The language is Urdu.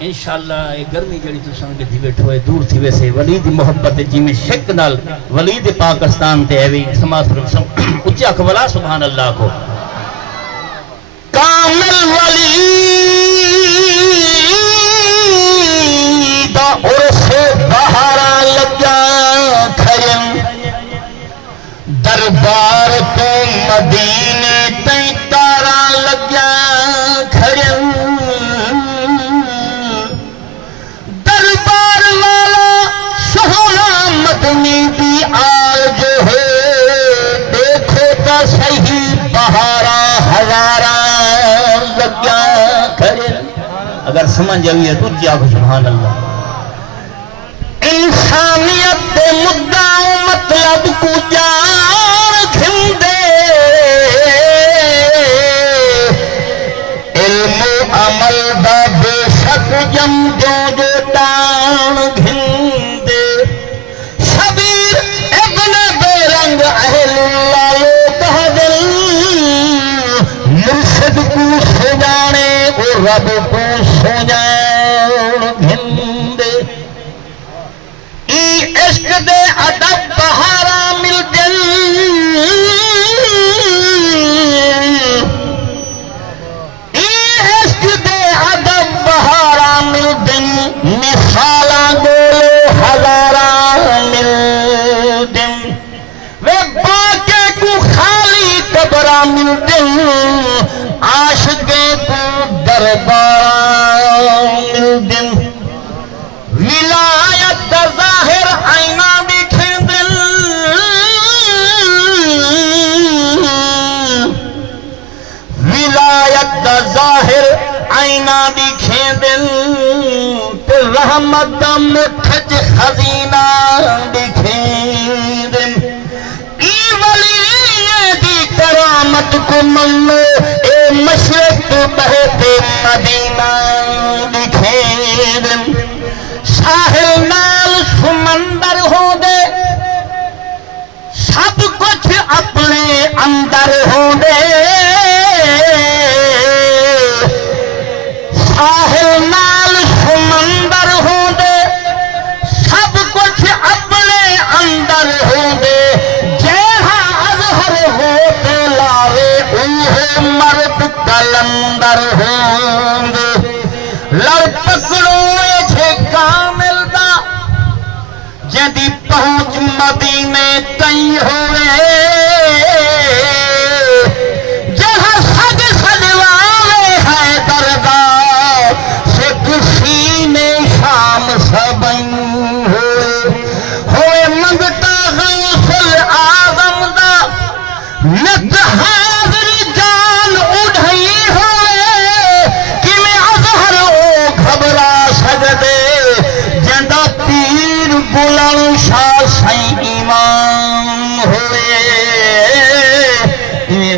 انشاءاللہ یہ گرمی جڑی تو سنگ دی بیٹھو ہے دور تھی ویسے ولی دی محبت جی میں شک نال ولی دی پاکستان تے ہے بھی سماس اچھا کھولا سبحان اللہ کو کامل ولی دا عرص بہارا لگا کھرم دربار تو مدینے تیں تارا لگا کھرم مدنی دی آل جو ہے دیکھو تا صحیح بہارا ہزارا لگیا کھڑے اگر سمجھ جائیے تو کیا کو سبحان اللہ انسانیت دے مدعا مطلب کو جان کھندے علم و عمل دا بے شک جم جو ٹان گھندے مرشد کو سجانے اور رب کو سجان گھندے ای عشق دے ادب بہارا مل دل ای عشق دے ادب بہارا مل دل مثالا گولو ہزارا مل دل قبرہ مل دل عاشقے کو دربار مل دل ولایت دا ظاہر آئینہ دکھے دل ولایت دا ظاہر آئینہ دکھے دل پھر رحمت دا مٹھج خزینہ دکھے دل کرامت کو منو اے مشرق بہتے مدینہ دکھے دل ساحل نال سمندر ہو دے سب کچھ اپنے اندر ہو دے ساحل نال سمندر ہو دے سب کچھ اپنے اندر ہو دے مرد کلندر ہو